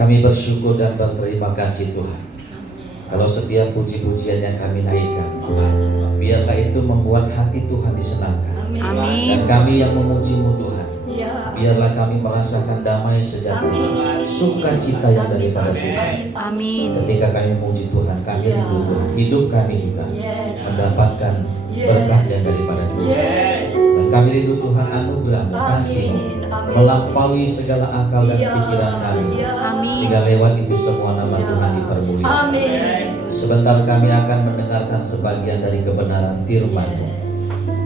Kami bersyukur dan berterima kasih Tuhan. Kalau setiap puji-pujian yang kami naikkan, biarlah itu membuat hati Tuhan disenangkan. Dan kami yang memuji-Mu Tuhan, biarlah kami merasakan damai sejahtera, sukacita yang daripada Tuhan. Ketika kami memuji Tuhan, kami rindu Tuhan, hidup kami juga mendapatkan berkat yang daripada Tuhan. Dan kami rindu Tuhan anugerah-Mu, kasih-Mu melampaui segala akal dan pikiran kami, sehingga lewat itu semua nama Tuhan dipermuliakan. Sebentar kami akan mendengarkan sebagian dari kebenaran firman-Mu.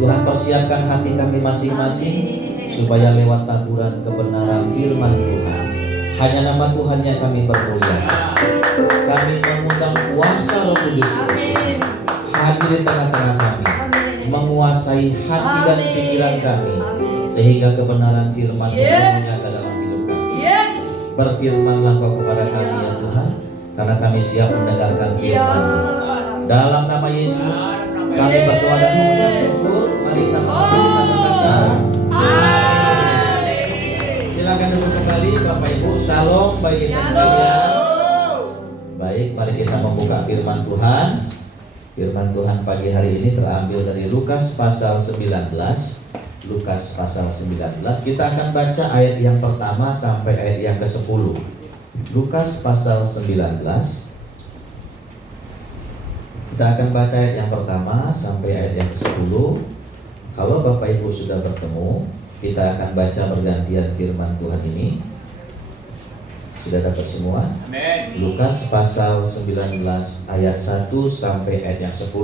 Tuhan, persiapkan hati kami masing-masing supaya lewat taburan kebenaran firman Tuhan, hanya nama Tuhan yang kami permuliakan. Kami mengundang kuasa Roh Kudus hadir di tengah-tengah kami, menguasai hati dan pikiran kami, sehingga kebenaran firman-Mu nyata dalam hidup kami. Berfirmanlah Kau kepada kami ya Tuhan, karena kami siap mendengarkan firman-Mu. Dalam nama Yesus kami berdoa dan mengucap syukur. Mari sama-sama kita berkata amin. Silakan duduk kembali Bapak Ibu. Shalom bagi kita sekalian. Baik, mari kita membuka firman Tuhan. Firman Tuhan pagi hari ini terambil dari Lukas pasal 19. Lukas pasal 19. Kita akan baca ayat yang pertama sampai ayat yang ke-10. Lukas pasal 19. Kita akan baca ayat yang pertama sampai ayat yang ke-10. Kalau Bapak Ibu sudah bertemu, kita akan baca bergantian firman Tuhan ini. Sudah dapat semua? Amin. Lukas pasal 19 ayat 1 sampai ayat yang 10.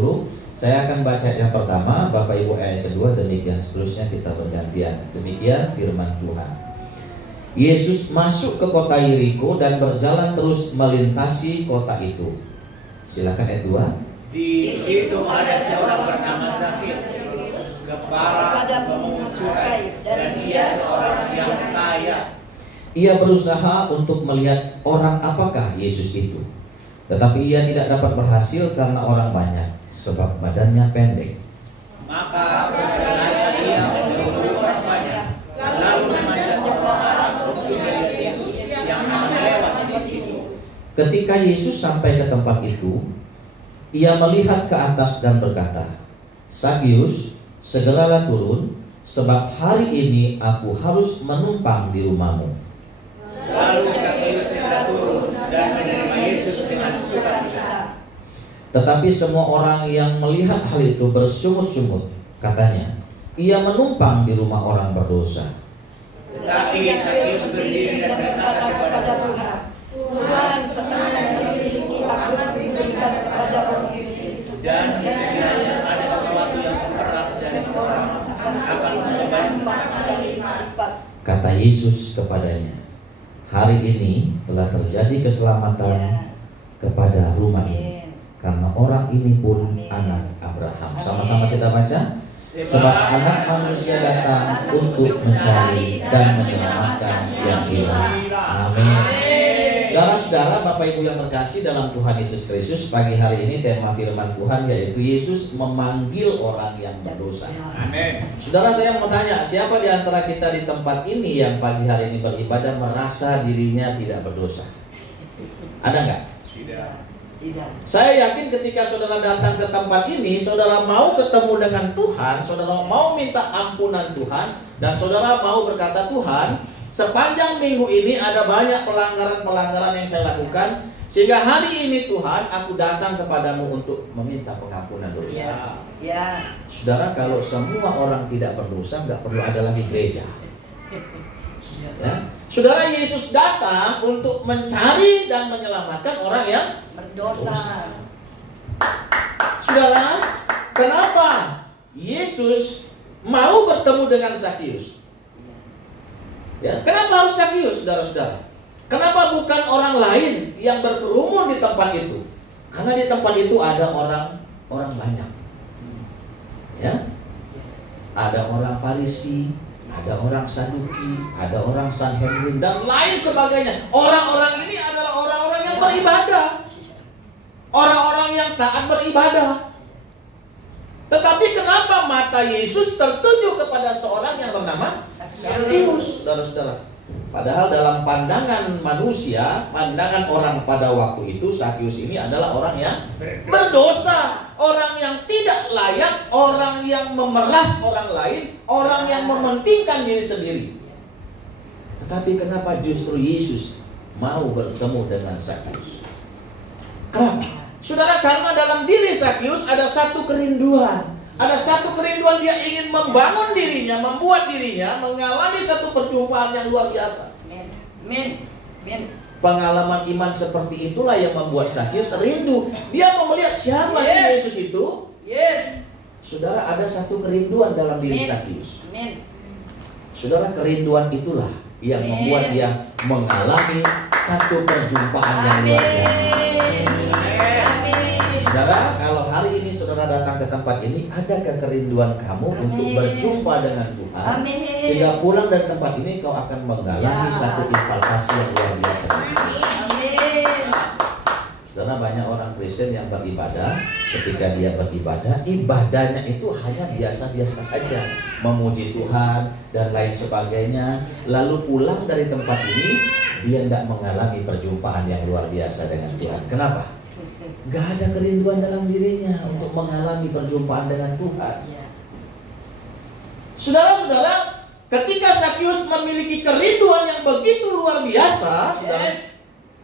Saya akan baca ayat yang pertama, Bapak Ibu ayat kedua, demikian seterusnya kita bergantian. Demikian firman Tuhan. Yesus masuk ke kota Yeriko dan berjalan terus melintasi kota itu. Silakan ayat 2. Di situ ada seorang bernama Zakheus, kepala pemungut cukai, dan dia seorang yang kaya. Ia berusaha untuk melihat orang apakah Yesus itu, tetapi ia tidak dapat berhasil karena orang banyak, sebab badannya pendek. Maka berjalannya ia mendahului orang banyak, lalu memanjat pohon untuk melihat Yesus yang lewat di situ. Ketika Yesus sampai ke tempat itu, ia melihat ke atas dan berkata, Zakheus, segeralah turun, sebab hari ini aku harus menumpang di rumahmu. Lalu Zakheus segera turun dan menerima Yesus dengan sukacita. Tetapi semua orang yang melihat hal itu bersungut-sungut, katanya, ia menumpang di rumah orang berdosa. Tetapi Zakheus berdiri dan berkata kepada Tuhan, Tuhan, sebenarnya memiliki aku memberikan kepada orang itu, dan sekiranya ada sesuatu yang keras dari seorang akan mengembalikan lipat. Kata Yesus kepadanya, hari ini telah terjadi keselamatan kepada rumah ini, karena orang ini pun anak Abraham. Sama-sama kita baca. Sebab anak manusia datang untuk mencari dan menyelamatkan yang hilang. Amin. Saudara-saudara, Bapak Ibu yang terkasih dalam Tuhan Yesus Kristus, pagi hari ini tema firman Tuhan yaitu Yesus memanggil orang yang berdosa. Amin. Saudara, saya mau tanya, siapa di antara kita di tempat ini yang pagi hari ini beribadah merasa dirinya tidak berdosa? Ada nggak? Tidak. Saya yakin ketika saudara datang ke tempat ini, saudara mau ketemu dengan Tuhan, saudara mau minta ampunan Tuhan, dan saudara mau berkata, Tuhan, sepanjang minggu ini ada banyak pelanggaran-pelanggaran yang saya lakukan, sehingga hari ini Tuhan, aku datang kepadamu untuk meminta pengampunan dosa. Ya. Saudara, kalau semua orang tidak berdosa, nggak perlu ada lagi gereja. Ya. Saudara, Yesus datang untuk mencari dan menyelamatkan orang yang Berdosa. Saudara, kenapa Yesus mau bertemu dengan Zakheus? Ya, kenapa harus Zakheus, saudara-saudara? Kenapa bukan orang lain yang berkerumun di tempat itu? Karena di tempat itu ada orang banyak. Ya, ada orang Farisi, ada orang Saduki, ada orang Sanhedrin, dan lain sebagainya. Orang-orang ini adalah orang-orang yang beribadah, orang-orang yang taat beribadah. Tetapi kenapa mata Yesus tertuju kepada seorang yang bernama Zakheus, saudara-saudara? Padahal dalam pandangan manusia, pandangan orang pada waktu itu, Sakyus ini adalah orang yang berdosa, orang yang tidak layak, orang yang memeras orang lain, orang yang mementingkan diri sendiri. Tetapi kenapa justru Yesus mau bertemu dengan Sakyus? Kenapa? Saudara, karena dalam diri Sakyus ada satu kerinduan. Ada satu kerinduan, dia ingin membangun dirinya, membuat dirinya mengalami satu perjumpaan yang luar biasa. Amin. Pengalaman iman seperti itulah yang membuat Sakyus rindu. Dia mau melihat siapa sih Yesus itu. Yes. Saudara, ada satu kerinduan dalam diri Sakyus. Saudara, kerinduan itulah yang membuat dia mengalami satu perjumpaan yang luar biasa. Saudara, kalau hari ini saudara datang ke tempat ini, adakah kerinduan kamu untuk berjumpa dengan Tuhan? Amin. Sehingga pulang dari tempat ini kau akan mengalami satu impartasi yang luar biasa. Amin. Saudara, banyak orang Kristen yang beribadah, ketika dia beribadah, ibadahnya itu hanya biasa-biasa saja, memuji Tuhan dan lain sebagainya. Lalu pulang dari tempat ini, dia tidak mengalami perjumpaan yang luar biasa dengan Tuhan. Kenapa? Gak ada kerinduan dalam dirinya untuk mengalami perjumpaan dengan Tuhan. Saudara-saudara, ketika Sakyus memiliki kerinduan yang begitu luar biasa, saudara,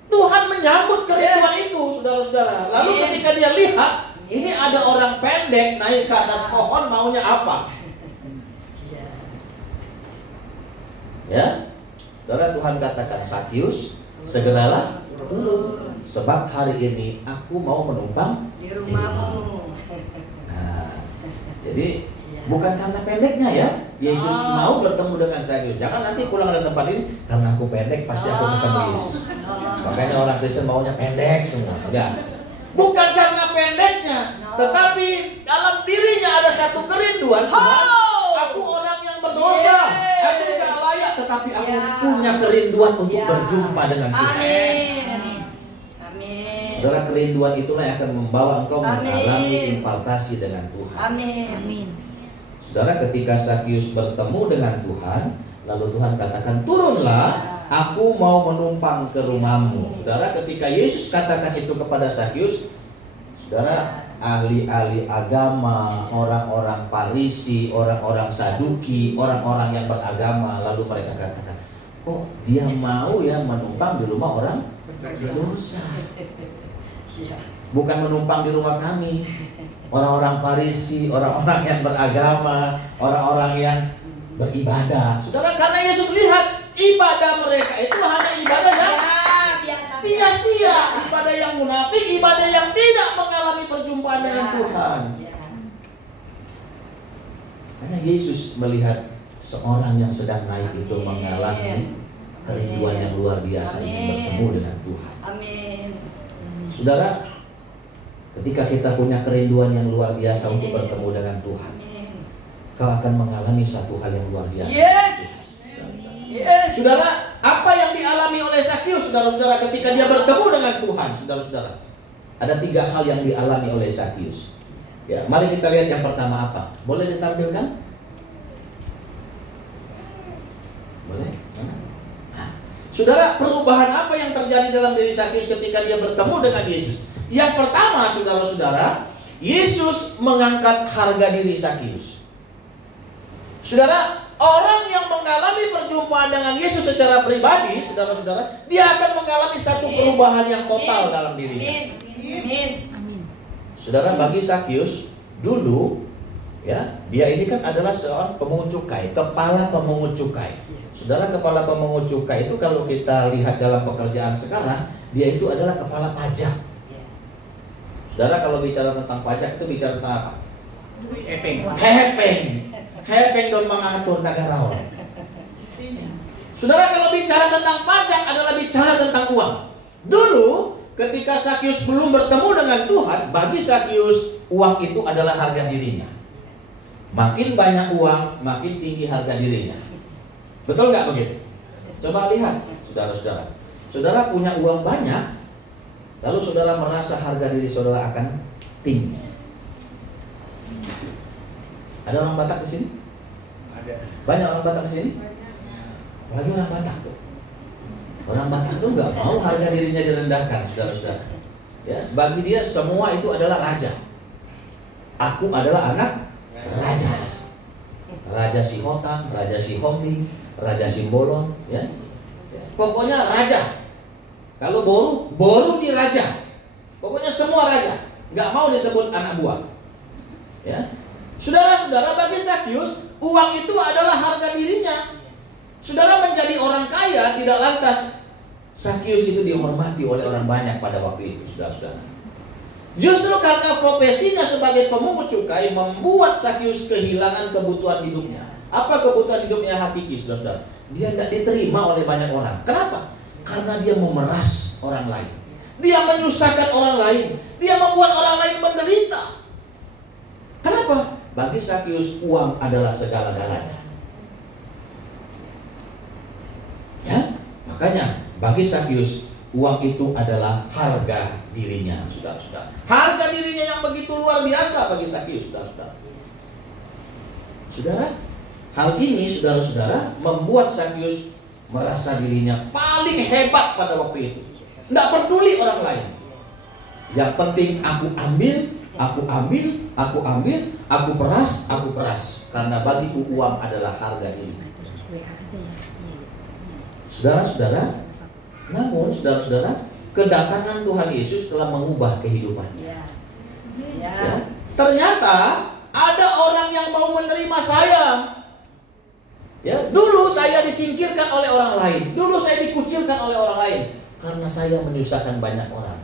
Tuhan menyambut kerinduan itu, saudara-saudara. Lalu ketika dia lihat, ini ada orang pendek naik ke atas pohon, maunya apa? Ya, saudara, Tuhan katakan, Sakyus, segeralah turun, sebab hari ini aku mau menumpang di rumahmu. Nah, jadi bukan karena pendeknya ya, Yesus mau bertemu dengan Sakyus. Jangan nanti pulang dari tempat ini, karena aku pendek pasti aku ketemu Yesus. Makanya orang Kristen maunya pendek semua. Enggak. Bukan karena pendeknya, tetapi dalam dirinya ada satu kerinduan. Tuhan, aku orang yang berdosa, aku tidak layak, tetapi aku punya kerinduan untuk berjumpa dengan Tuhan. Saudara, kerinduan itulah yang akan membawa engkau mengalami impartasi dengan Tuhan. Amin. Saudara, ketika Sakyus bertemu dengan Tuhan, lalu Tuhan katakan, turunlah, aku mau menumpang ke rumahmu. Saudara, ketika Yesus katakan itu kepada Sakyus, saudara, ahli-ahli agama, orang-orang Farisi, orang-orang Saduki, orang-orang yang beragama, lalu mereka katakan, kok dia mau ya menumpang di rumah orang berdosa? Bukan menumpang di rumah kami. Orang-orang Farisi, orang-orang yang beragama, orang-orang yang beribadah. Saudara, karena Yesus lihat ibadah mereka itu hanya ibadah yang sia-sia, ibadah yang munafik, ibadah yang tidak mengalami perjumpaan dengan Tuhan. Karena Yesus melihat seorang yang sedang naik itu mengalami kerinduan yang luar biasa ingin bertemu dengan Tuhan. Amin. Saudara, ketika kita punya kerinduan yang luar biasa untuk bertemu dengan Tuhan, kau akan mengalami satu hal yang luar biasa. Saudara, apa yang dialami oleh Sakyus, saudara-saudara, ketika dia bertemu dengan Tuhan, saudara-saudara, ada 3 hal yang dialami oleh Sakyus. Ya, mari kita lihat yang pertama apa. Boleh ditampilkan? Boleh? Saudara, perubahan apa yang terjadi dalam diri Sakyus ketika dia bertemu dengan Yesus? Yang pertama, saudara-saudara, Yesus mengangkat harga diri Sakyus. Saudara, orang yang mengalami perjumpaan dengan Yesus secara pribadi, saudara-saudara, dia akan mengalami satu perubahan yang total dalam dirinya. Amin. Saudara, bagi Sakyus dulu, ya, dia ini kan adalah seorang pemungut cukai, kepala pemungut cukai. Saudara, kepala pemungut cukai itu kalau kita lihat dalam pekerjaan sekarang, dia itu adalah kepala pajak. Saudara, kalau bicara tentang pajak itu bicara tentang apa? Hepeng don mengatur negarawan. Saudara, kalau bicara tentang pajak adalah bicara tentang uang. Dulu ketika Sakyus belum bertemu dengan Tuhan, bagi Sakyus uang itu adalah harga dirinya. Makin banyak uang, makin tinggi harga dirinya. Betul nggak begitu? Coba lihat, saudara-saudara. Saudara punya uang banyak, lalu saudara merasa harga diri saudara akan tinggi. Ada orang Batak di sini? Ada. Banyak orang Batak di sini? Apalagi orang Batak tuh. Orang Batak tuh nggak mau harga dirinya direndahkan, saudara-saudara. Ya, bagi dia semua itu adalah raja. Aku adalah anak raja. Raja Sihotang, Raja Sihombing, Raja Simbolon, ya. Pokoknya raja. Kalau Boru di raja. Pokoknya semua raja. Nggak mau disebut anak buah. Ya. Saudara-saudara, bagi Sakyus, uang itu adalah harga dirinya. Saudara menjadi orang kaya tidak lantas Sakyus itu dihormati oleh orang banyak pada waktu itu, saudara-saudara. Justru karena profesinya sebagai pemungut cukai membuat Sakyus kehilangan kebutuhan hidupnya. Apa kebutuhan hidupnya hakiki, saudara-saudara? Dia tidak diterima oleh banyak orang. Kenapa? Karena dia memeras orang lain. Dia menyusahkan orang lain. Dia membuat orang lain menderita. Kenapa? Bagi Sakyus uang adalah segala-galanya. Ya, makanya bagi Sakyus uang itu adalah harga dirinya, saudara-saudara. Harga dirinya yang begitu luar biasa bagi Sakyus, saudara-saudara. Saudara, hal ini saudara-saudara membuat Sakyus merasa dirinya paling hebat pada waktu itu. Tidak peduli orang lain. Yang penting aku ambil, aku peras. Karena bagiku uang adalah harga diri. Saudara-saudara, namun saudara-saudara, kedatangan Tuhan Yesus telah mengubah kehidupannya. Ya. Ternyata ada orang yang mau menerima saya. Ya, dulu saya disingkirkan oleh orang lain, dulu saya dikucilkan oleh orang lain karena saya menyusahkan banyak orang.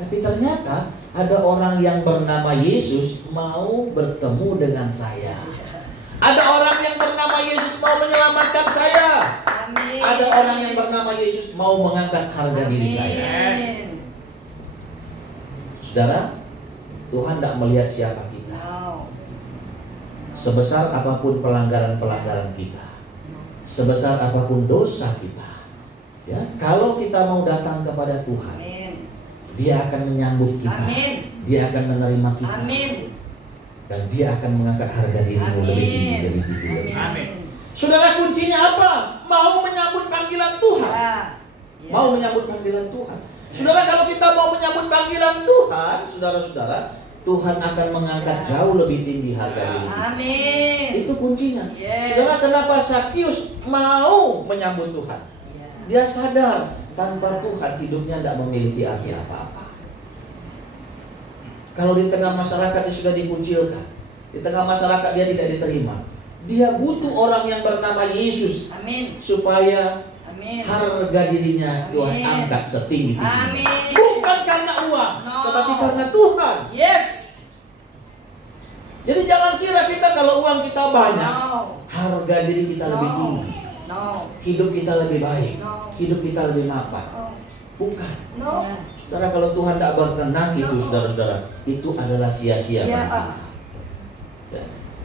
Tapi ternyata ada orang yang bernama Yesus mau bertemu dengan saya. Ada orang yang bernama Yesus mau menyelamatkan saya. Amin. Ada orang yang bernama Yesus mau mengangkat harga diri saya. Saudara, Tuhan tidak melihat siapa kita. Sebesar apapun pelanggaran-pelanggaran kita, sebesar apapun dosa kita, ya, kalau kita mau datang kepada Tuhan, amin, Dia akan menyambut kita, amin, Dia akan menerima kita, amin, dan Dia akan mengangkat harga dirimu lebih tinggi, lebih tinggi. Amin. Saudara, kuncinya apa? Mau menyambut panggilan Tuhan. Mau menyambut panggilan Tuhan. Saudara, kalau kita mau menyambut panggilan Tuhan, saudara-saudara, Tuhan akan mengangkat jauh lebih tinggi harga diri kita. Amin. Itu kuncinya. Yes. Saudara, kenapa Sakyus mau menyambut Tuhan? Dia sadar tanpa Tuhan hidupnya tidak memiliki arti apa-apa. Kalau di tengah masyarakat dia sudah dikucilkan, di tengah masyarakat dia tidak diterima, dia butuh orang yang bernama Yesus. Amin. Supaya amin, harga dirinya Tuhan angkat setinggi-tinggi. Bukan karena uang, tetapi karena Tuhan. Yes. Jadi jangan kira kita kalau uang kita banyak, harga diri kita lebih tinggi, hidup kita lebih baik, hidup kita lebih mapan. Bukan. Saudara, kalau Tuhan tidak berkenan itu, saudara-saudara, itu adalah sia-sia.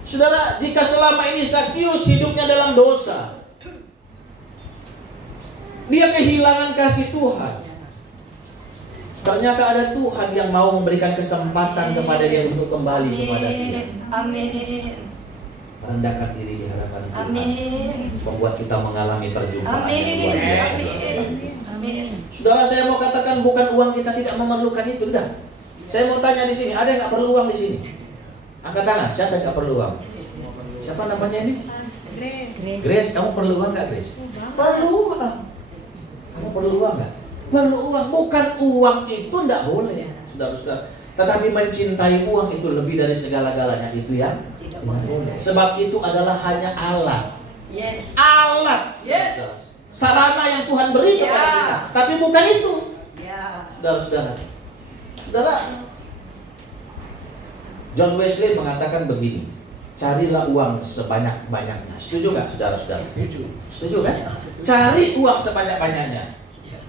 Saudara, jika selama ini Sakyus hidupnya dalam dosa, dia kehilangan kasih Tuhan, ternyata ada Tuhan yang mau memberikan kesempatan kepada dia untuk kembali kepada Dia. Amin. Merendahkan diri di hadapan Tuhan. Amin. Membuat kita mengalami perjumpaan yang luar biasa. Amin. Saudara, saya mau katakan bukan uang kita tidak memerlukan itu, tidak. Saya mau tanya di sini, ada yang nggak perlu uang di sini? Angkat tangan, siapa yang nggak perlu uang? Siapa namanya ini? Grace. Grace, kamu perlu uang nggak, Grace? Perlu uang. Kamu perlu uang nggak? Perlu uang. Bukan uang itu nggak boleh, saudara-saudara. Tetapi mencintai uang itu lebih dari segala-galanya, itu yang tidak boleh. Sebab itu adalah hanya alat. Yes. Alat. Yes. Sarana yang Tuhan beri kepada kita, tapi bukan itu. Saudara-saudara. Saudara, John Wesley mengatakan begini, carilah uang sebanyak-banyaknya. Setuju nggak, saudara-saudara? Setuju kan? Cari uang sebanyak-banyaknya,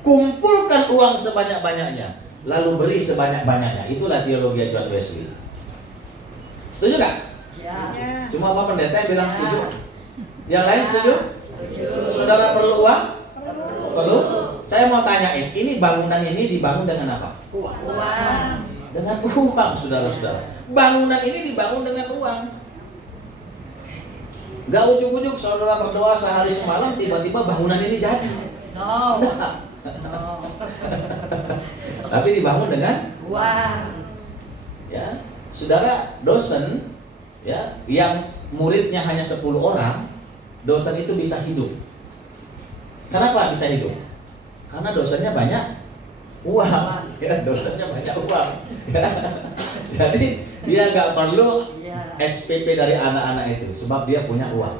kumpulkan uang sebanyak-banyaknya, lalu beri sebanyak-banyaknya. Itulah teologi John Wesley. Setuju nggak? Ya. Cuma Pak Pendeta yang bilang setuju. Yang lain setuju? Saudara perlu uang? Perlu? Saya mau tanyain, ini bangunan ini dibangun dengan apa? Uang. Dengan uang, saudara-saudara. Bangunan ini dibangun dengan uang. Nggak ujuk-ujuk saudara berdoa sehari semalam tiba-tiba bangunan ini jadi. No. Tapi dibangun dengan Wah. ya, saudara dosen ya, yang muridnya hanya 10 orang, dosen itu bisa hidup. Kenapa bisa hidup? Karena dosennya banyak uang, ya, dosennya banyak uang. Jadi dia nggak perlu SPP dari anak-anak itu, sebab dia punya uang.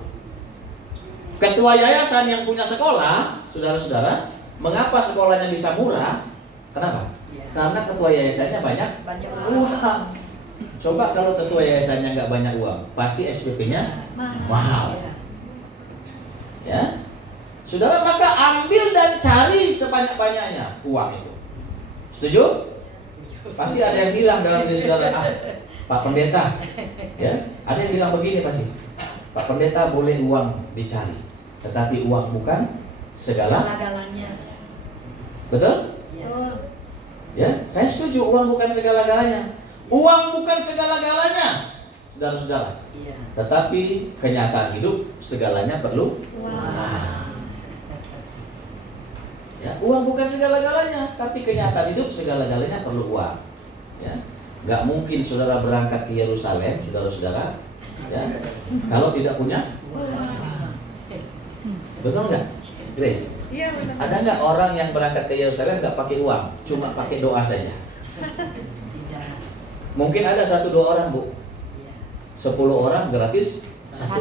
Ketua yayasan yang punya sekolah, saudara-saudara, mengapa sekolahnya bisa murah? Kenapa? Karena ketua yayasannya banyak uang. Coba kalau ketua yayasannya nggak banyak uang, pasti SPP-nya mahal. Ya, saudara, maka ambil dan cari sebanyak-banyaknya uang itu. Setuju? Pasti ada yang bilang dalam diri saudara, Pak Pendeta, ya, ada yang bilang begini pasti, Pak Pendeta boleh uang dicari, tetapi uang bukan segala-galanya. Betul? Ya, saya setuju, uang bukan segala-galanya. Uang bukan segala-galanya, saudara-saudara. Tetapi kenyataan hidup segalanya perlu uang. Ya, uang bukan segala-galanya, tapi kenyataan hidup segala-galanya perlu uang. Ya, nggak mungkin saudara berangkat ke Yerusalem, saudara-saudara, ya, kalau tidak punya uang. Betul nggak, Grace? Iya, benar. Ada nggak orang yang berangkat ke Yerusalem nggak pakai uang, cuma pakai doa saja? Mungkin ada 1-2 orang, Bu. 10 orang gratis 1.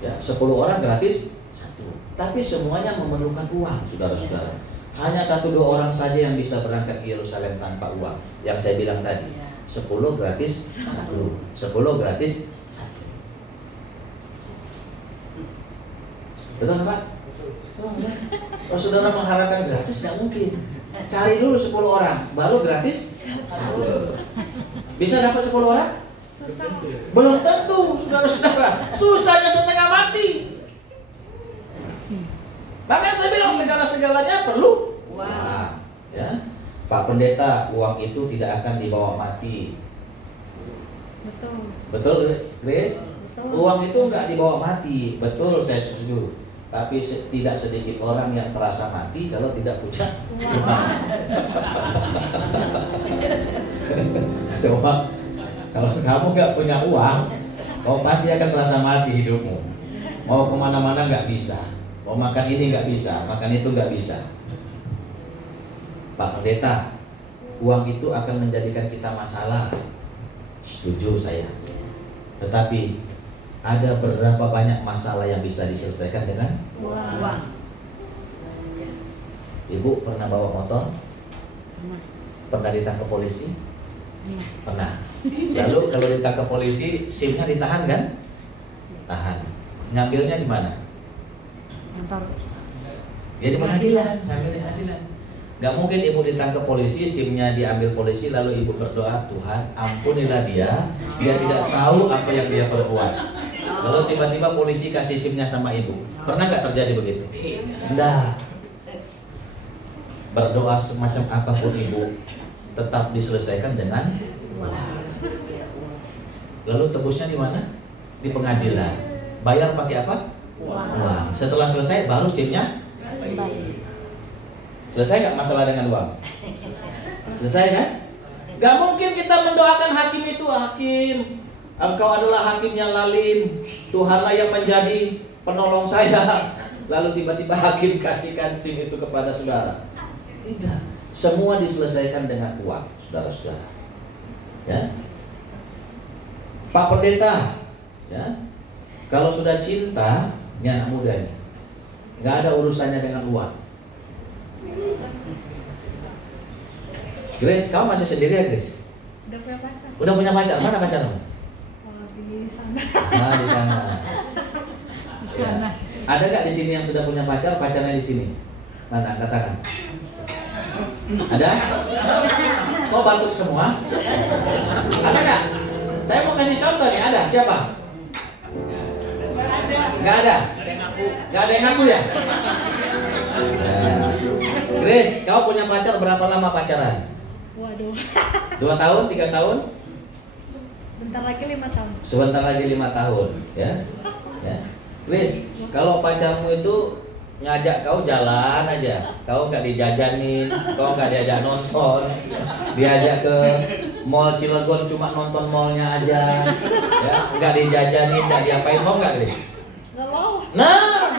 Ya, 10 orang gratis 1. Tapi semuanya memerlukan uang, saudara-saudara. Hanya 1-2 orang saja yang bisa berangkat ke Yerusalem tanpa uang. Yang saya bilang tadi, 10 gratis 1. 10 gratis 1. Betul nggak, Pak? Kalau saudara mengharapkan gratis, nggak mungkin. Cari dulu 10 orang, baru gratis 1. Bisa dapat 10 orang? Susah. Belum tentu, saudara-saudara. Susahnya setengah mati. Makanya saya bilang segala-segalanya perlu uang. Ya, Pak Pendeta, uang itu tidak akan dibawa mati. Betul. Betul, Grace? Betul. Uang itu nggak dibawa mati. Betul, saya setuju. Tapi tidak sedikit orang yang terasa mati kalau tidak punya uang. Coba, kalau kamu nggak punya uang, kau pasti akan terasa mati hidupmu. Mau kemana-mana nggak bisa, mau makan ini nggak bisa, makan itu nggak bisa. Pak Pendeta, uang itu akan menjadikan kita masalah. Setuju saya. Tetapi ada berapa banyak masalah yang bisa diselesaikan dengan uang. Ibu pernah bawa motor? Pernah ditangkap polisi? Pernah. Lalu kalau ditangkap polisi, SIM-nya ditahan kan? Tahan. Ngambilnya di mana? Ya di pengadilan, ngambil di pengadilan. Gak mungkin ibu ditangkap polisi, SIM-nya diambil polisi, lalu ibu berdoa, Tuhan ampunilah dia tidak tahu apa yang dia perbuat. Lalu tiba-tiba polisi kasih SIM-nya sama ibu. Pernah nggak terjadi begitu? Enggak. Berdoa semacam apapun ibu, tetap diselesaikan dengan uang. Lalu tebusnya di mana? Di pengadilan. Bayar pakai apa? Uang. Setelah selesai baru SIM-nya selesai nggak masalah dengan uang? Selesai kan? Gak mungkin kita mendoakan hakim itu, hakim, engkau adalah hakim yang lalim, Tuhanlah yang menjadi penolong saya. Lalu tiba-tiba hakim kasihkan SIM itu kepada saudara. Tidak, semua diselesaikan dengan uang, saudara-saudara. Ya, Pak Pendeta, ya, kalau sudah cinta, ini anak muda ini, nggak ada urusannya dengan uang. Grace, kamu masih sendiri ya, Grace? Udah punya pacar. Udah punya pacar? Mana pacarmu? Di sana. Ah, di sana. Di sana. Ya. Ada nggak di sini yang sudah punya pacar? Pacarnya di sini? Mana? Katakan. Ada? Kok batuk semua? Ada nggak? Saya mau kasih contoh nih. Ada? Siapa? Nggak ada. Nggak ada yang ngaku ya? Ya. Grace, kau punya pacar berapa lama pacaran? Waduh. 2 tahun, 3 tahun? 2 Bentar lagi 5 tahun. Sebentar lagi 5 tahun, ya. Ya. Chris, kalau pacarmu itu ngajak kau jalan aja, kau nggak dijajanin, kau nggak diajak nonton, diajak ke mall Cilegon cuma nonton mallnya aja, ya, nggak dijajanin, nggak diapain, mau nggak Chris? Nggak mau. Nah,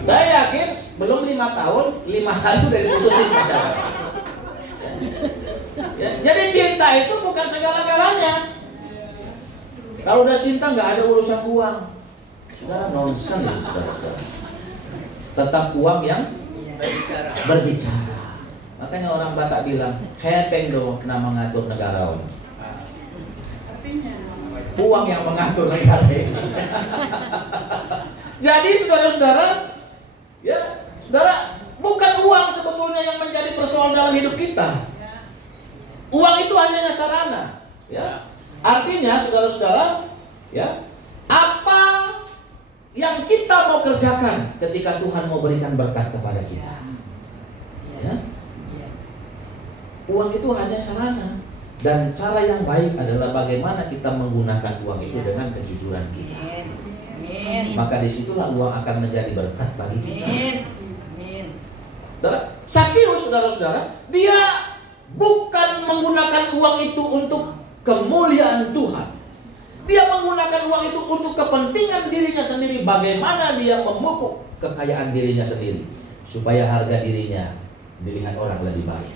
saya yakin belum 5 tahun, 5 hari udah diputusin pacaran. Ya, jadi cinta itu bukan segala-galanya. Kalau udah cinta nggak ada urusan uang. Saudara, nonsen ya, saudara. Tetap uang yang berbicara. Makanya orang Batak bilang, hepeng do kena mengatur negara. Uang yang mengatur negara ini. Jadi saudara-saudara, ya, saudara, bukan uang sebetulnya yang menjadi persoalan dalam hidup kita. Uang itu hanya sarana, ya. Artinya saudara-saudara, ya, apa yang kita mau kerjakan ketika Tuhan mau berikan berkat kepada kita, ya. Uang itu hanya sarana, dan cara yang baik adalah bagaimana kita menggunakan uang itu dengan kejujuran kita. Maka disitulah uang akan menjadi berkat bagi kita. Sakius, saudara-saudara, dia bukan menggunakan uang itu untuk kemuliaan Tuhan. Dia menggunakan uang itu untuk kepentingan dirinya sendiri. Bagaimana dia memupuk kekayaan dirinya sendiri, supaya harga dirinya dilihat orang lebih baik.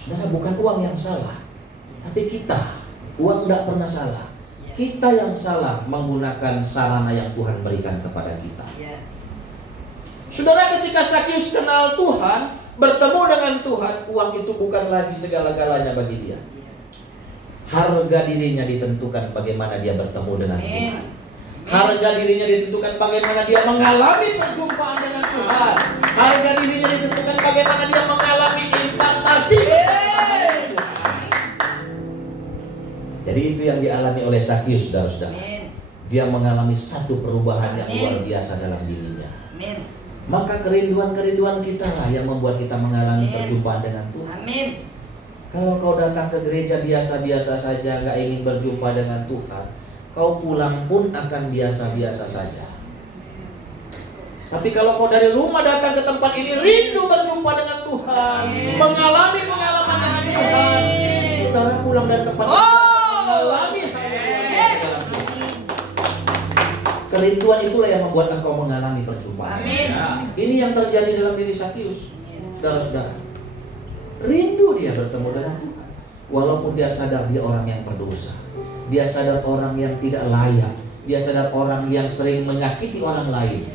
Saudara, bukan uang yang salah, tapi kita. Uang tidak pernah salah. Kita yang salah menggunakan sarana yang Tuhan berikan kepada kita. Saudara, ketika Sakius kenal Tuhan, bertemu dengan Tuhan, uang itu bukan lagi segala-galanya bagi dia. Harga dirinya ditentukan bagaimana dia bertemu dengan Tuhan. Harga dirinya ditentukan bagaimana dia mengalami perjumpaan dengan Tuhan. Harga dirinya ditentukan bagaimana dia mengalami impartasi. Jadi itu yang dialami oleh Sakius, saudara-saudara. Dia mengalami satu perubahan yang luar biasa dalam dirinya. Maka kerinduan-kerinduan kita lah yang membuat kita mengalami perjumpaan dengan Tuhan. Kalau kau datang ke gereja biasa-biasa saja, nggak ingin berjumpa dengan Tuhan, kau pulang pun akan biasa-biasa saja. Tapi kalau kau dari rumah datang ke tempat ini rindu berjumpa dengan Tuhan, mengalami pengalaman dengan Tuhan, saudara pulang dari tempat ini mengalami kerinduan itulah yang membuat engkau mengalami perjumpaan. Ini yang terjadi dalam diri Sakius, saudara-saudara. Rindu dia bertemu dengan Tuhan, walaupun dia sadar dia orang yang berdosa. Dia sadar orang yang tidak layak. Dia sadar orang yang sering menyakiti orang lain.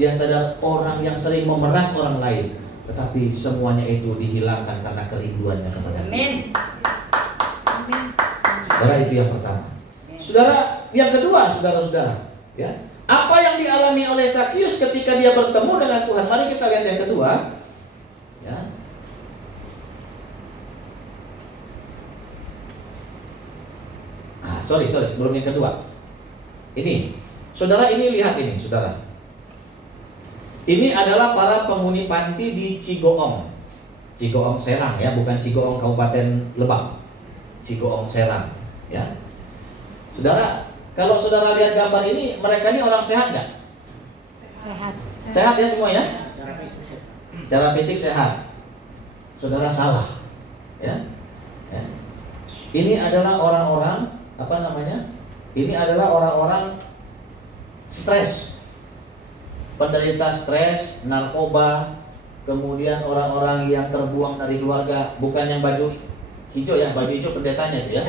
Dia sadar orang yang sering memeras orang lain. Tetapi semuanya itu dihilangkan karena kerinduannya kepada Tuhan. Saudara, itu yang pertama. Saudara, yang kedua, saudara-saudara, ya, apa yang dialami oleh Sakius ketika dia bertemu dengan Tuhan? Mari kita lihat yang kedua, ya. Sorry, sebelum yang kedua. Ini, saudara, ini lihat ini, saudara. Ini adalah para penghuni panti di Cigoong. Cigoong Serang, ya, bukan Cigoong Kabupaten Lebak. Cigoong Serang, ya. Saudara, kalau saudara lihat gambar ini, mereka ini orang sehat nggak? Sehat. Sehat ya semua ya? Secara fisik sehat. Saudara salah, ya. Ini adalah orang-orang Ini adalah orang-orang stres, penderita stres, narkoba, kemudian orang-orang yang terbuang dari keluarga, bukan yang baju hijau ya, baju hijau pendetanya itu ya.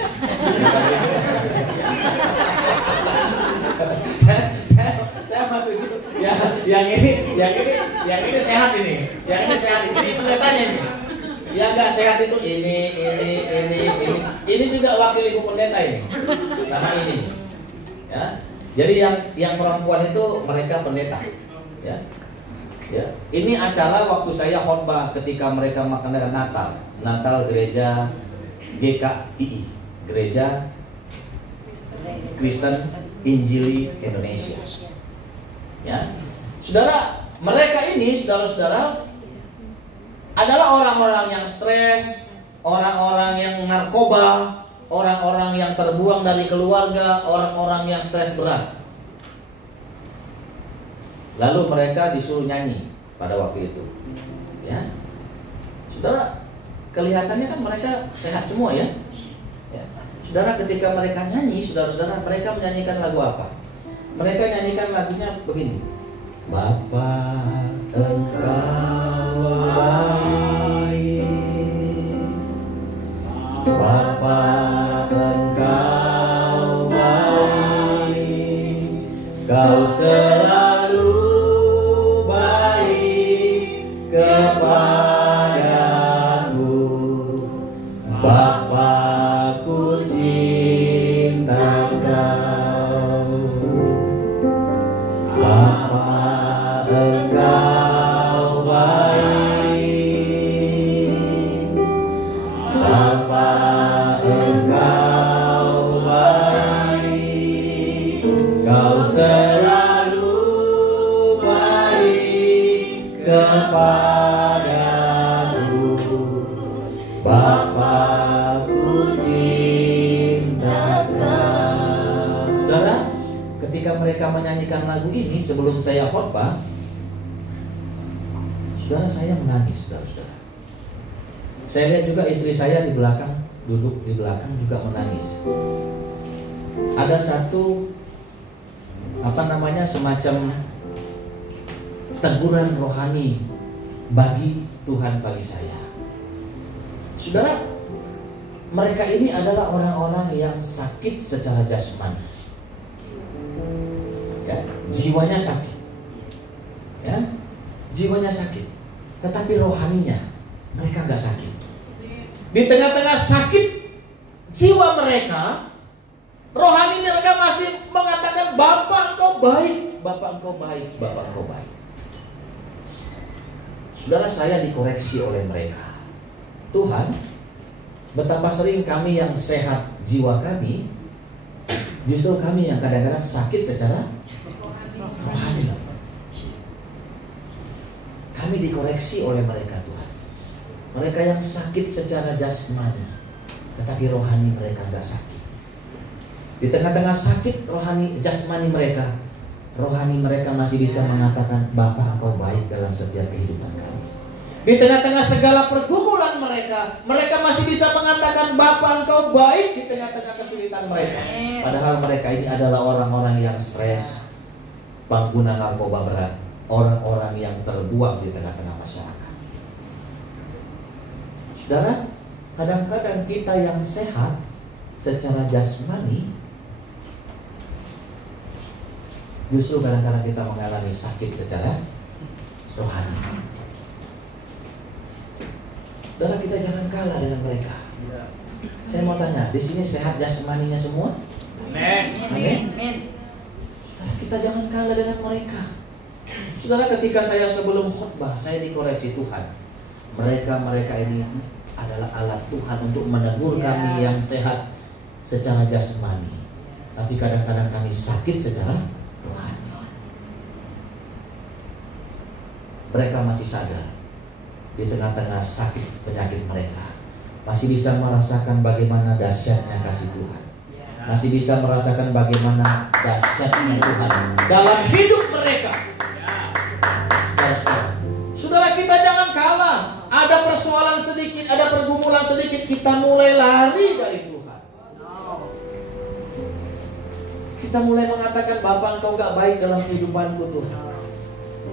Saya waktu itu ya, yang ini sehat ini, ini pendetanya ini. Yang nggak sehat itu ini juga wakil ibu pendeta ini, sama ini, ya. Jadi yang perempuan itu mereka pendeta, ya. Ini acara waktu saya khotbah ketika mereka makan Natal gereja GKII, Gereja Kristen Injili Indonesia, ya. Saudara, mereka ini saudara-saudara adalah orang-orang yang stres, orang-orang yang narkoba, orang-orang yang terbuang dari keluarga, orang-orang yang stres berat. Lalu mereka disuruh nyanyi pada waktu itu. Ya. Saudara, kelihatannya kan mereka sehat semua ya. Ya. Saudara, ketika mereka nyanyi, saudara-saudara, mereka menyanyikan lagu apa? Mereka nyanyikan lagunya begini. Bapa, Engkau baik. Bapa, Engkau baik. Kau selalu baik kepadaku. Bapa-Ku cinta Kau. Bapa, Engkau baik. Bapa, Engkau baik. Kau selalu baik kepadaku. Bapa-Ku cinta Kau. Saudara, ketika mereka menyanyikan lagu ini sebelum saya khotbah, saudara, saya menangis, saudara-saudara. Saya lihat juga istri saya di belakang, duduk di belakang juga menangis. Ada satu semacam teguran rohani bagi Tuhan bagi saya. Saudara, mereka ini adalah orang-orang yang sakit secara jasmani. Ya, jiwanya sakit. Ya, jiwanya sakit. Tetapi rohaninya mereka nggak sakit. Di tengah-tengah sakit jiwa mereka, rohani mereka masih mengatakan, Bapa Engkau baik, Bapa Engkau baik, Bapa Engkau baik. Saudara, saya dikoreksi oleh mereka. Tuhan, betapa sering kami yang sehat jiwa kami, justru kami yang kadang-kadang sakit secara rohani. Kami dikoreksi oleh mereka, Tuhan. Mereka yang sakit secara jasmani, tetapi rohani mereka nggak sakit. Di tengah-tengah sakit rohani jasmani mereka, rohani mereka masih bisa mengatakan, Bapa Engkau baik dalam setiap kehidupan kami. Di tengah-tengah segala pergumulan mereka, mereka masih bisa mengatakan, Bapa Engkau baik di tengah-tengah kesulitan mereka. Padahal mereka ini adalah orang-orang yang stres, pengguna narkoba berat, orang-orang yang terbuang di tengah-tengah masyarakat. Saudara, kadang-kadang kita yang sehat secara jasmani, justru kadang-kadang kita mengalami sakit secara rohani. Saudara, kita jangan kalah dengan mereka. Saya mau tanya, di sini sehat jasmaninya semua? Amin. Amin. Kita jangan kalah dengan mereka. Saudara, ketika saya sebelum khotbah, saya dikoreksi Tuhan. Mereka ini adalah alat Tuhan untuk menegur kami yang sehat secara jasmani, tapi kadang-kadang kami sakit secara rohani. Mereka masih sadar di tengah-tengah sakit penyakit mereka, masih bisa merasakan bagaimana dahsyatnya kasih Tuhan, masih bisa merasakan bagaimana dahsyatnya Tuhan dalam hidup mereka. Saudara, kita jangan kalah. Ada persoalan sedikit, ada pergumulan sedikit, kita mulai lari dari Tuhan. Kita mulai mengatakan, Bapa Engkau gak baik dalam kehidupanku Tuhan.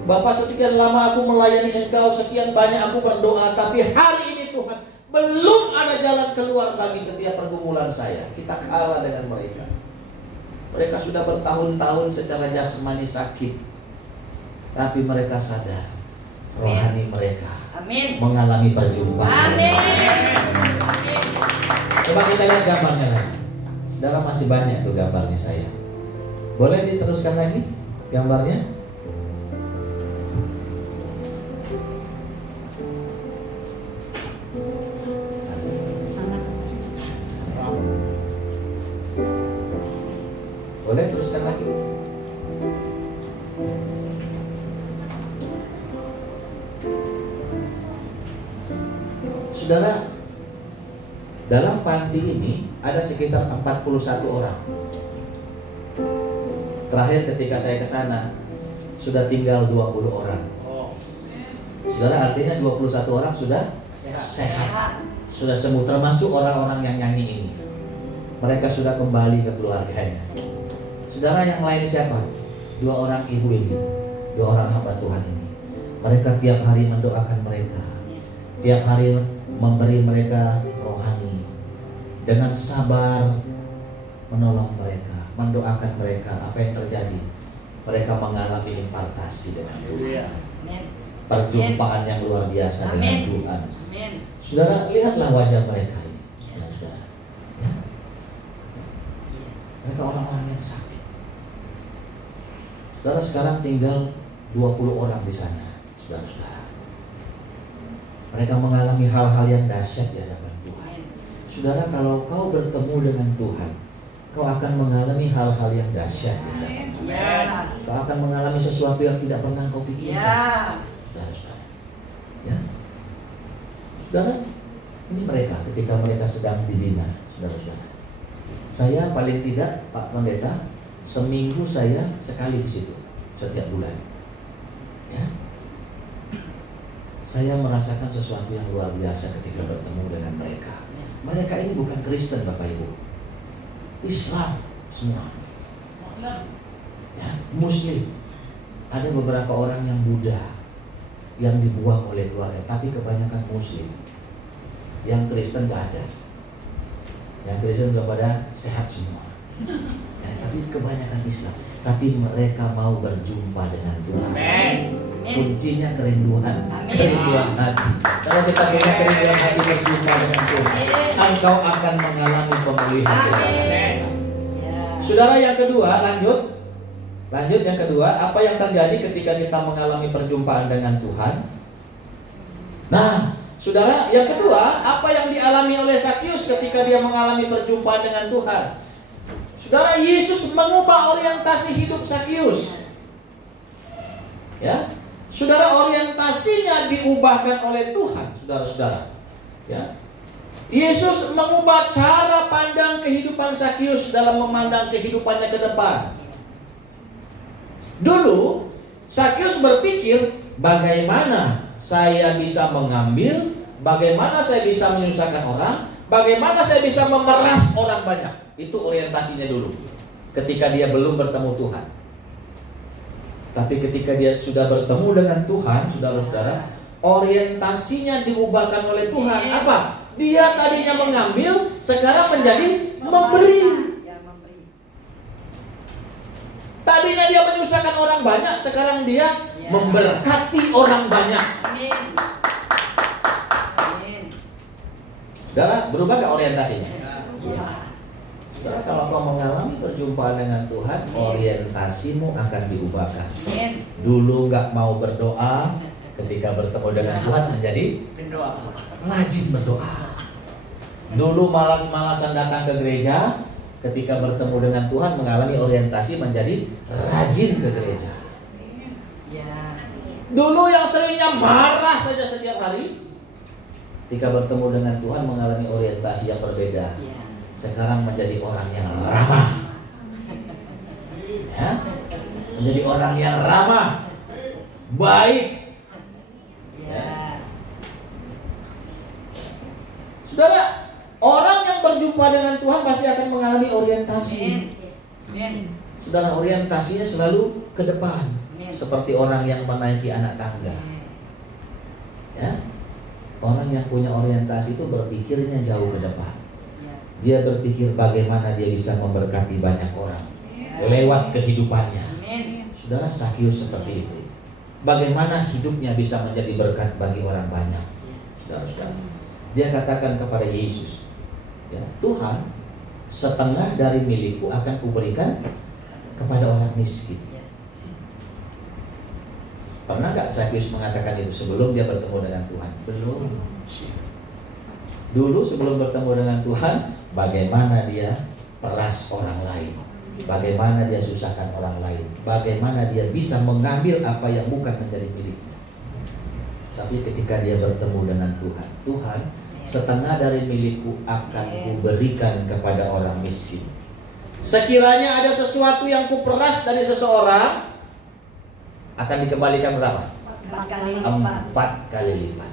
Bapa, sekian lama aku melayani Engkau, sekian banyak aku berdoa, tapi hari ini Tuhan, belum ada jalan keluar bagi setiap pergumulan saya. Kita kalah dengan mereka. Mereka sudah bertahun-tahun secara jasmani sakit, tapi mereka sadar rohani mereka mengalami perjumpaan. Coba kita lihat gambarnya lagi. Saudara, masih banyak tuh gambarnya saya. Boleh diteruskan lagi gambarnya? Boleh teruskan lagi? Saudara, Dalam panti ini ada sekitar 41 orang. Terakhir ketika saya ke sana sudah tinggal 20 orang. Saudara, artinya 21 orang sudah sehat, sudah sembuh, termasuk orang-orang yang nyanyi ini. Mereka sudah kembali ke keluarganya. Saudara, yang lain siapa? 2 orang ibu ini, 2 orang hamba Tuhan ini. Mereka tiap hari mendoakan mereka, tiap hari memberi mereka rohani, dengan sabar menolong mereka, mendoakan mereka. Apa yang terjadi? Mereka mengalami impartasi dengan Tuhan, perjumpaan yang luar biasa dengan Tuhan. Saudara, lihatlah wajah mereka ini, saudara. Ya. Mereka orang-orang yang sakit. Saudara, sekarang tinggal 20 orang di sana, saudara-saudara. Mereka mengalami hal-hal yang dahsyat di hadapan Tuhan. Saudara, kalau kau bertemu dengan Tuhan, kau akan mengalami hal-hal yang dahsyat di hadapan Tuhan. Kau akan mengalami sesuatu yang tidak pernah kau pikirkan. Saudara-saudara. Ya. Saudara, ini mereka ketika mereka sedang dibina, saudara-saudara. Saya paling tidak, Pak Pendeta, seminggu saya sekali di situ setiap bulan. Ya. Saya merasakan sesuatu yang luar biasa ketika bertemu dengan mereka. Mereka ini bukan Kristen, Bapak Ibu, Islam semua. Ya, Muslim. Ada beberapa orang yang Buddha yang dibuang oleh keluarga, tapi kebanyakan Muslim. Yang Kristen nggak ada. Yang Kristen sudah pada sehat semua. Ya, tapi kebanyakan Islam. Tapi mereka mau berjumpa dengan Tuhan. Kuncinya kerinduan, kerinduan hati. Kalau kita punya kerinduan hati berjumpa dengan Tuhan, engkau akan mengalami pemulihan. Saudara, yang kedua, lanjut yang kedua, apa yang terjadi ketika kita mengalami perjumpaan dengan Tuhan? Nah, saudara, yang kedua, apa yang dialami oleh Sakius ketika dia mengalami perjumpaan dengan Tuhan? Saudara, Yesus mengubah orientasi hidup Sakius. Ya, saudara, orientasinya diubahkan oleh Tuhan, saudara-saudara. Ya, Yesus mengubah cara pandang kehidupan Sakius dalam memandang kehidupannya ke depan. Dulu Sakius berpikir, bagaimana saya bisa mengambil, bagaimana saya bisa menyusahkan orang, bagaimana saya bisa memeras orang banyak. Itu orientasinya dulu ketika dia belum bertemu Tuhan. Tapi ketika dia sudah bertemu dengan Tuhan, saudara-saudara, orientasinya diubahkan oleh Tuhan. Apa? Dia tadinya mengambil, sekarang menjadi memberi. Tadinya dia menyusahkan orang banyak, sekarang dia memberkati orang banyak. Saudara, berubah gak orientasinya? Saudara, kalau kau mengalami perjumpaan dengan Tuhan, orientasimu akan diubahkan. Dulu gak mau berdoa, ketika bertemu dengan Tuhan menjadi rajin berdoa. Dulu malas-malasan datang ke gereja, ketika bertemu dengan Tuhan mengalami orientasi menjadi rajin ke gereja. Dulu yang seringnya marah saja setiap hari, ketika bertemu dengan Tuhan mengalami orientasi yang berbeda. Sekarang menjadi orang yang ramah. Ya, menjadi orang yang ramah, baik. Ya. Saudara, orang yang berjumpa dengan Tuhan pasti akan mengalami orientasi. Saudara, orientasinya selalu ke depan, seperti orang yang menaiki anak tangga. Ya, orang yang punya orientasi itu berpikirnya jauh ke depan. Dia berpikir bagaimana dia bisa memberkati banyak orang lewat kehidupannya. Saudara, Sakius seperti itu. Bagaimana hidupnya bisa menjadi berkat bagi orang banyak. Saudara-saudara, dia katakan kepada Yesus, ya, Tuhan, setengah dari milikku akan kuberikan kepada orang miskin. Pernah gak Sakius mengatakan itu sebelum dia bertemu dengan Tuhan? Belum. Dulu sebelum bertemu dengan Tuhan, bagaimana dia peras orang lain, bagaimana dia susahkan orang lain, bagaimana dia bisa mengambil apa yang bukan menjadi miliknya. Tapi ketika dia bertemu dengan Tuhan, Tuhan setengah dari milikku akan kuberikan kepada orang miskin. Sekiranya ada sesuatu yang kuperas dari seseorang, akan dikembalikan berapa? 4 kali lipat. 4 kali lipat.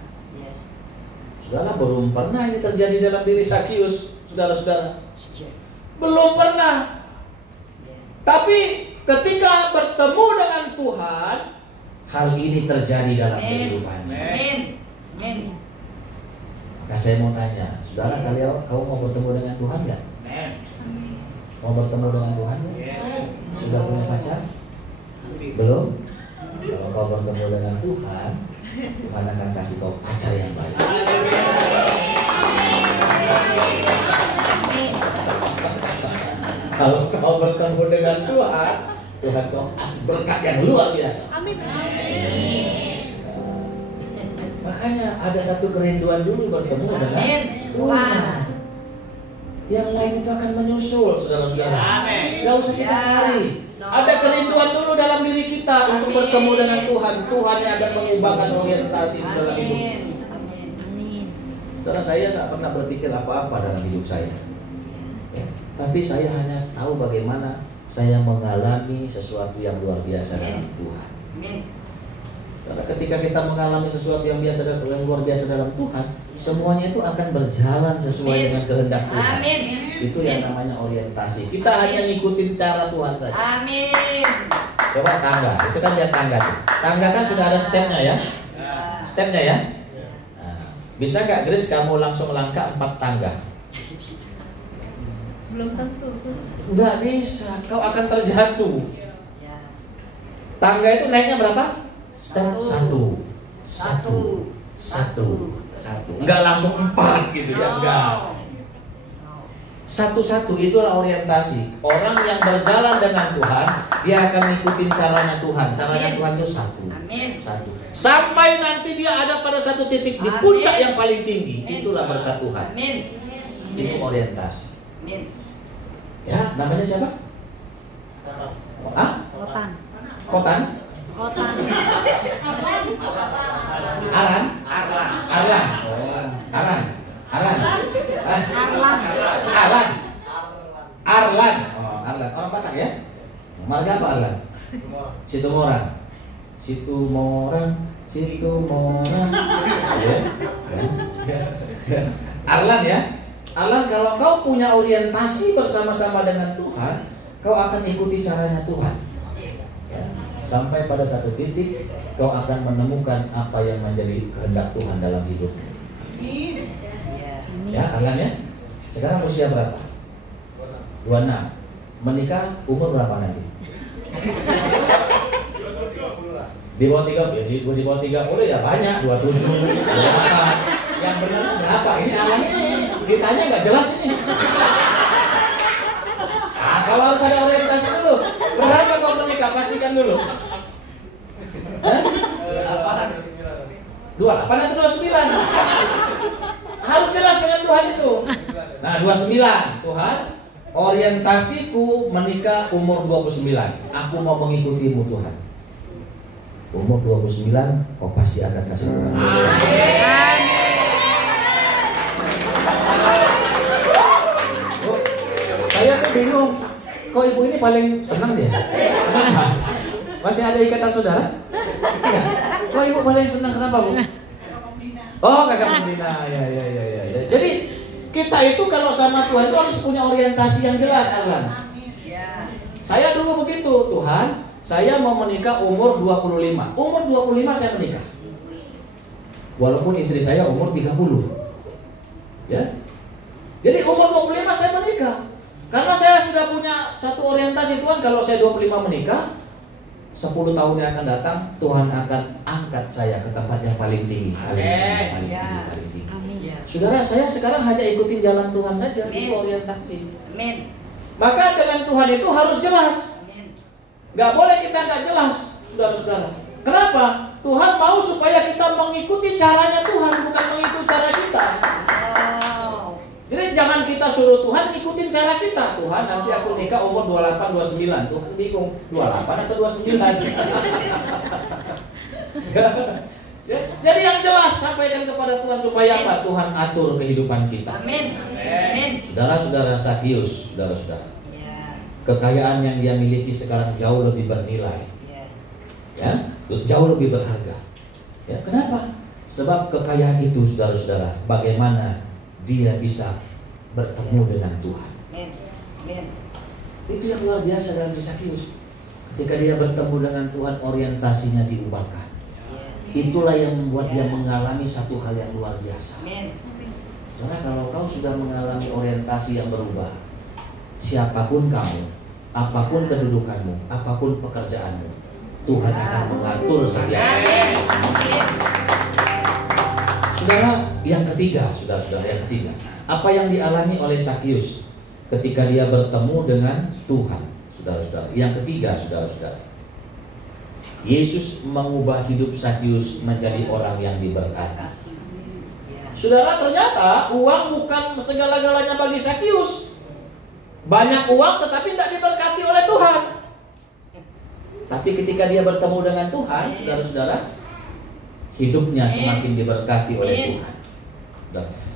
Saudara, belum pernah ini terjadi dalam diri Zakius, saudara-saudara. Belum pernah. Tapi ketika bertemu dengan Tuhan, hal ini terjadi dalam kehidupannya. Amin. Maka saya mau tanya, saudara, kau mau bertemu dengan Tuhan nggak? Mau bertemu dengan Tuhan nggak? Sudah punya pacar? Belum? Kalau kau bertemu dengan Tuhan, Tuhan akan kasih kau pacar yang baik. Kalau kau bertemu dengan Tuhan, Tuhan kau kasih berkat yang luar biasa. Amin. Makanya ada satu kerinduan dulu bertemu dengan Tuhan. Yang lain itu akan menyusul, saudara-saudara. Gak usah kita cari. Ada kerinduan dulu dalam diri kita untuk bertemu dengan Tuhan. Tuhan yang akan mengubahkan orientasi dalam hidup. Amin. Saudara, saya tak pernah berpikir apa-apa dalam hidup saya. Ya, tapi saya hanya tahu bagaimana saya mengalami sesuatu yang luar biasa dalam Tuhan. Karena ketika kita mengalami sesuatu yang luar biasa dalam Tuhan, semuanya itu akan berjalan sesuai dengan kehendak Tuhan. Itu yang namanya orientasi. Kita hanya ngikutin cara Tuhan saja. Amin. Coba tangga, itu kan lihat tangga tuh. Tangga kan sudah ada stepnya ya. Stepnya ya. Nah, bisa nggak Grace kamu langsung langkah 4 tangga? Belum tentu, susah. Nggak bisa, kau akan terjatuh. Tangga itu naiknya berapa? Step 1. Enggak langsung 4 gitu ya, enggak. 1 itulah orientasi. Orang yang berjalan dengan Tuhan, dia akan ngikutin caranya Tuhan. Caranya Tuhan itu 1. Sampai nanti dia ada pada satu titik di puncak yang paling tinggi. Itulah berkat Tuhan. Itu orientasi. Ya, namanya siapa? Kotan? Arlan. Oh, Arlan. Orang Batak ya? Marga apa Arlan? Situmorang. Arlan ya? Arlan, kalau kau punya orientasi bersama-sama dengan Tuhan, kau akan ikuti caranya Tuhan. Ya. Sampai pada satu titik kau akan menemukan apa yang menjadi kehendak Tuhan dalam hidupmu. Ya, Arlan ya. Sekarang usia berapa? 26. Menikah umur berapa nanti? Di bawah 30 ya banyak, 27, 28. Yang benar berapa? Ini Arlan ini ditanya nggak jelas ini. Kalau harus ada orientasi dulu. Berapa kau menikah? Pastikan dulu. 28 atau 29? Harus jelas dengan Tuhan itu. Nah, 29. Tuhan, orientasiku menikah umur 29. Aku mau mengikutimu Tuhan. Umur 29, kau pasti akan kasih Tuhan. Saya tuh bingung. Kok ibu ini paling senang dia? Masih ada ikatan saudara? Ya. Kok ibu paling senang, kenapa bu? Oh, kakak membina. Ya. Jadi kita itu kalau sama Tuhan itu harus punya orientasi yang jelas, Arlan. Saya dulu begitu, Tuhan, saya mau menikah umur 25. Umur 25 saya menikah. Walaupun istri saya umur 30. Ya. Jadi umur 25 saya menikah. Karena saya sudah punya satu orientasi Tuhan, kalau saya 25 menikah, 10 tahun yang akan datang, Tuhan akan angkat saya ke tempat yang paling tinggi. Paling tinggi. Saudara, saya sekarang hanya ikutin jalan Tuhan saja. Itu orientasi. Maka dengan Tuhan itu harus jelas. Gak boleh kita gak jelas, saudara-saudara. Kenapa? Tuhan mau supaya kita mengikuti caranya Tuhan, bukan mengikuti cara kita. Jadi jangan kita suruh Tuhan ngikutin cara kita. Tuhan, nanti aku nikah umur 28, 29. Tuhan bingung, 28 atau 29? Jadi yang jelas, sampaikan kepada Tuhan supaya apa? Tuhan atur kehidupan kita. Amin. Amin. Saudara-saudara, Sakius, saudara-saudara, kekayaan yang dia miliki sekarang jauh lebih bernilai, ya, jauh lebih berharga. Ya, kenapa? Sebab kekayaan itu, saudara-saudara, bagaimana dia bisa bertemu dengan Tuhan. Itu yang luar biasa dalam Sakius. Ketika dia bertemu dengan Tuhan, orientasinya diubahkan. Itulah yang membuat dia mengalami satu hal yang luar biasa. Karena kalau kau sudah mengalami orientasi yang berubah, siapapun kamu, apapun kedudukanmu, apapun pekerjaanmu, Tuhan akan mengatur setiap. Saudara, yang ketiga, saudara-saudara, yang ketiga, apa yang dialami oleh Sakius ketika dia bertemu dengan Tuhan, saudara-saudara? Yang ketiga, saudara-saudara, Yesus mengubah hidup Sakius menjadi orang yang diberkati. Saudara, ternyata uang bukan segala-galanya bagi Sakius. Banyak uang tetapi tidak diberkati oleh Tuhan. Tapi ketika dia bertemu dengan Tuhan, saudara-saudara, hidupnya semakin diberkati oleh Tuhan.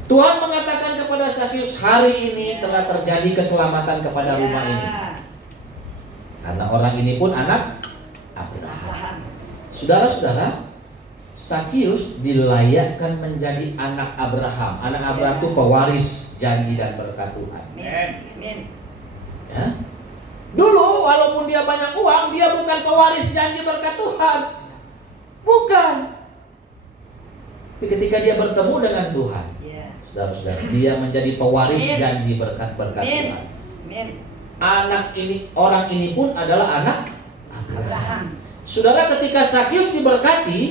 Tuhan mengatakan kepada Sakius, hari ini telah terjadi keselamatan kepada rumah ini. Karena orang ini pun anak Abraham. Saudara-saudara, Sakius dilayakkan menjadi anak Abraham. Anak Abraham itu pewaris janji dan berkat Tuhan. Ya. Dulu walaupun dia banyak uang, dia bukan pewaris janji berkat Tuhan. Bukan. Tapi ketika dia bertemu dengan Tuhan, saudara-saudara, dia menjadi pewaris janji berkat-berkat Tuhan. Anak ini, orang ini pun adalah anak Abraham. Saudara, ketika Sakius diberkati,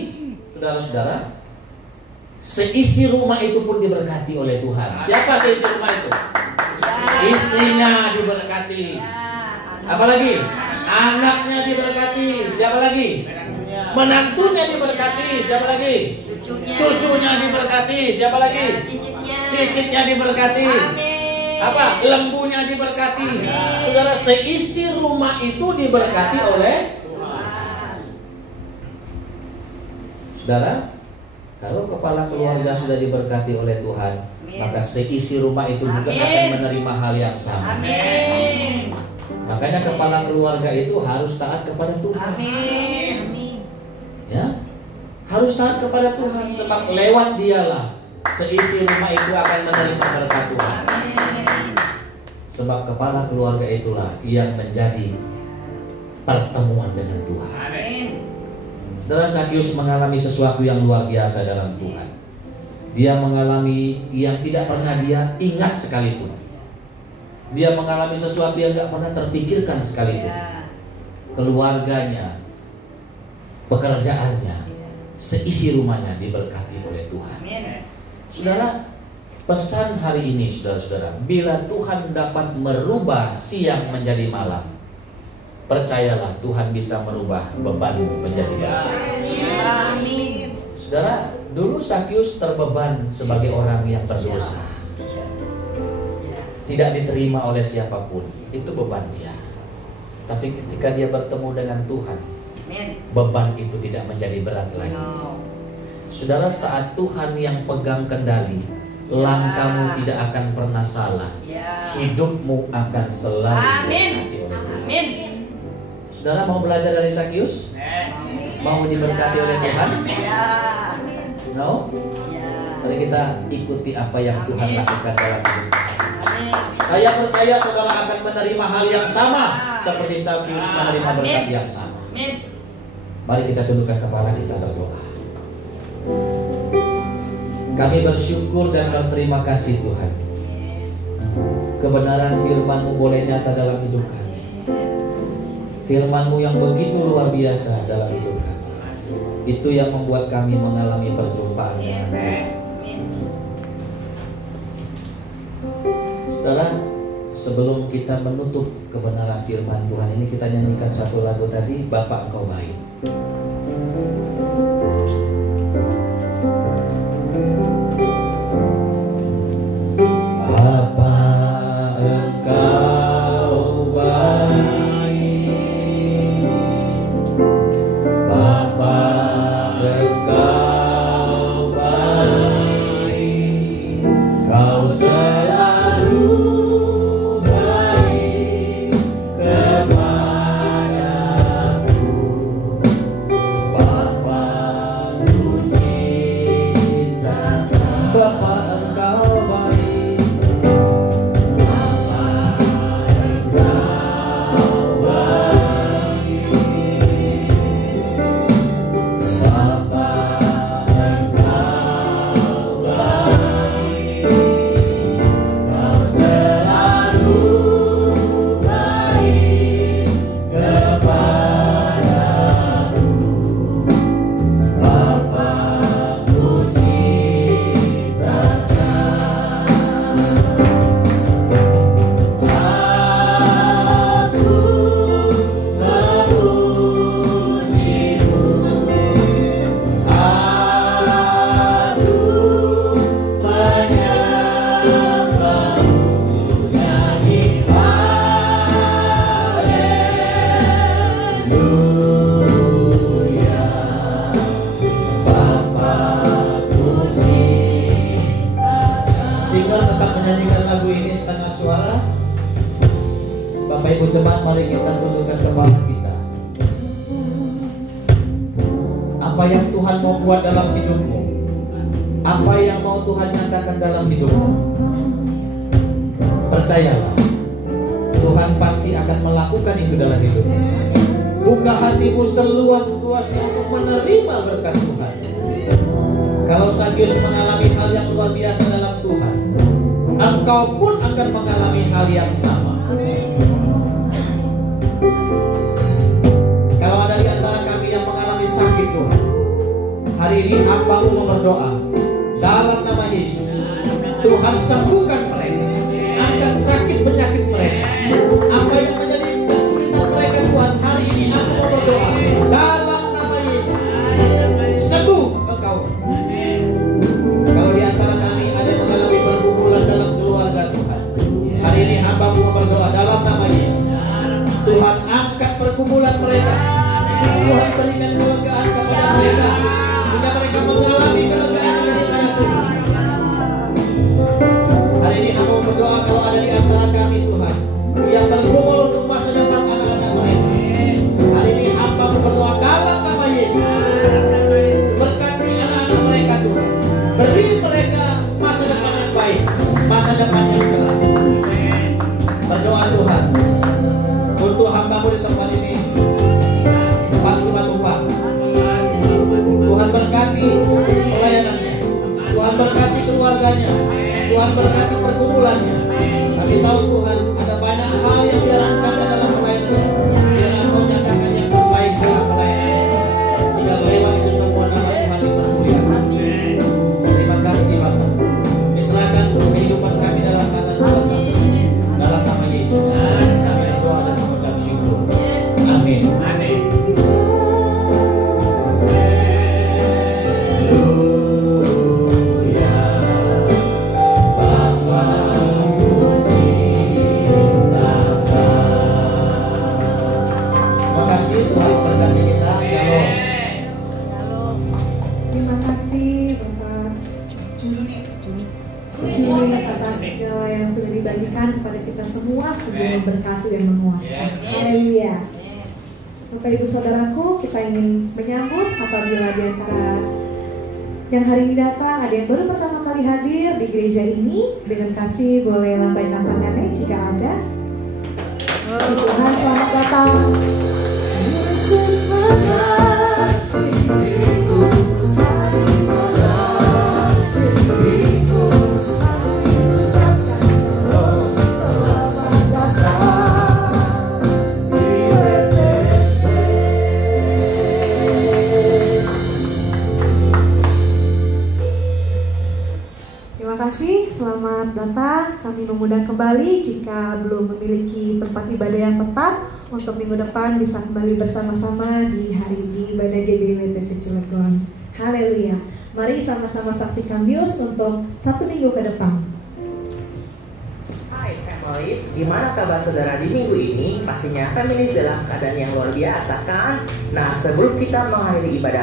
saudara-saudara, seisi rumah itu pun diberkati oleh Tuhan. Siapa seisi rumah itu? Istrinya diberkati. Apalagi? Anaknya diberkati. Siapa lagi? Menantunya diberkati. Siapa lagi? Cucunya diberkati. Siapa lagi? Cicitnya diberkati. Apa? Lembunya diberkati. Saudara, seisi rumah itu diberkati oleh Tuhan. Saudara, kalau kepala keluarga sudah diberkati oleh Tuhan, maka seisi rumah itu juga akan menerima hal yang sama. Makanya kepala keluarga itu harus taat kepada Tuhan. Ya, harus taat kepada Tuhan, sebab lewat dialah seisi rumah itu akan menerima berkat Tuhan. Sebab kepala keluarga itulah yang menjadi pertemuan dengan Tuhan. Saudara, Sakius mengalami sesuatu yang luar biasa dalam Tuhan. Dia mengalami yang tidak pernah dia ingat sekalipun. Dia mengalami sesuatu yang tidak pernah terpikirkan sekalipun. Keluarganya, pekerjaannya, seisi rumahnya diberkati oleh Tuhan. Saudara, pesan hari ini, saudara-saudara, bila Tuhan dapat merubah siang menjadi malam, percayalah Tuhan bisa merubah bebanmu menjadi enteng. Saudara, dulu Sakius terbeban sebagai orang yang berdosa, tidak diterima oleh siapapun. Itu beban dia. Tapi ketika dia bertemu dengan Tuhan, beban itu tidak menjadi berat lagi. Saudara, saat Tuhan yang pegang kendali, langkahmu tidak akan pernah salah. Hidupmu akan selalu diberkati oleh Tuhan. Saudara, mau belajar dari Sakius? Mau diberkati oleh Tuhan? No? Mari kita ikuti apa yang Tuhan lakukan dalam hidup. Saya percaya saudara akan menerima hal yang sama seperti Sakius menerima berkat yang sama. Mari kita tundukkan kepala, kita berdoa. Kami bersyukur dan berterima kasih Tuhan. Kebenaran firman-Mu boleh nyata dalam hidup kami. Firman-Mu yang begitu luar biasa dalam hidup kami. Itu yang membuat kami mengalami perjumpaan dengan Tuhan. Saudara, sebelum kita menutup kebenaran firman Tuhan ini, kita nyanyikan satu lagu tadi, Bapa Engkau Baik. Bapa Engkau baik, Bapa Engkau baik. Bapak Ibu jemaat, mari kita tundukkan kepala kita. Apa yang Tuhan mau buat dalam hidupmu, apa yang mau Tuhan nyatakan dalam hidupmu, percayalah, Tuhan pasti akan melakukan itu dalam hidupmu. Buka hatimu seluas-luasnya untuk menerima berkat Tuhan. Kalau Sagius mengalami hal yang luar biasa dalam Tuhan, engkau pun akan mengalami hal yang sama. Kalau ada di antara kami yang mengalami sakit Tuhan, hari ini hambamu mau berdoa dalam nama Yesus. Tuhan sembuhkan mereka, angkat sakit penyakit mereka. Apa yang menjadi kesulitan mereka Tuhan, hari ini aku mau berdoa dalam nama Yesus. Sembuh engkau. Kalau di antara kami ada yang mengalami pergumulan dalam keluarga Tuhan, hari ini hambamu mau berdoa dalam nama Yesus. Tuhan angkat pergumulan mereka. Tuhan berikan kelegaan kepada mereka, sehingga mereka mengalami kelegaan daripada Tuhan. Hari ini hamba berdoa kalau ada di antara kami Tuhan yang bergumul untuk masa depan anak-anak mereka. Hari ini hamba berdoa dalam nama Yesus. Berkati anak-anak mereka Tuhan. Beri mereka masa depan yang baik, masa depan yang cerah. Berdoa Tuhan untuk hambamu di tempat ini, Pak Simatupang. Tuhan berkati pelayanannya, Tuhan berkati keluarganya, Tuhan berkati pergumulannya. Kami tahu Tuhan ada banyak hal yang dia rancangkan dalam pelayanannya. Biar Engkau nyatakan yang terbaik dalam pelayanannya, sehingga lewat itu semua nama Tuhan dipermuliakan. Terima kasih Bapak. Kami serahkan kehidupan kami dalam tangan kuasa dalam nama Yesus. Kami berdoa dan mengucap syukur. Amin. Amin. Terima kasih Bapak Juni atas segala yang sudah dibagikan kepada kita semua, sungguh berkati dan menguatkan. Haleluya. Bapak Ibu Saudaraku, kita ingin menyambut apabila di antara yang hari ini datang ada yang baru pertama kali hadir di gereja ini, dengan kasih boleh lambaikan tangannya jika ada. Tuhan selamat datang. Yesus mengasihimu, hari mengasihimu, aku mengucapkan shalom, selamat datang di WTC. Terima kasih, selamat datang. Kami mengundang kembali jika belum memiliki tempat ibadah yang tetap, untuk minggu depan bisa kembali bersama-sama di hari di ibadah GBWTC Cilegon. Haleluya. Mari sama-sama saksikan news untuk 1 minggu ke depan. Hai families, gimana kabar saudara di minggu ini? Pastinya families dalam keadaan yang luar biasa kan? Nah, sebelum kita mengakhiri ibadah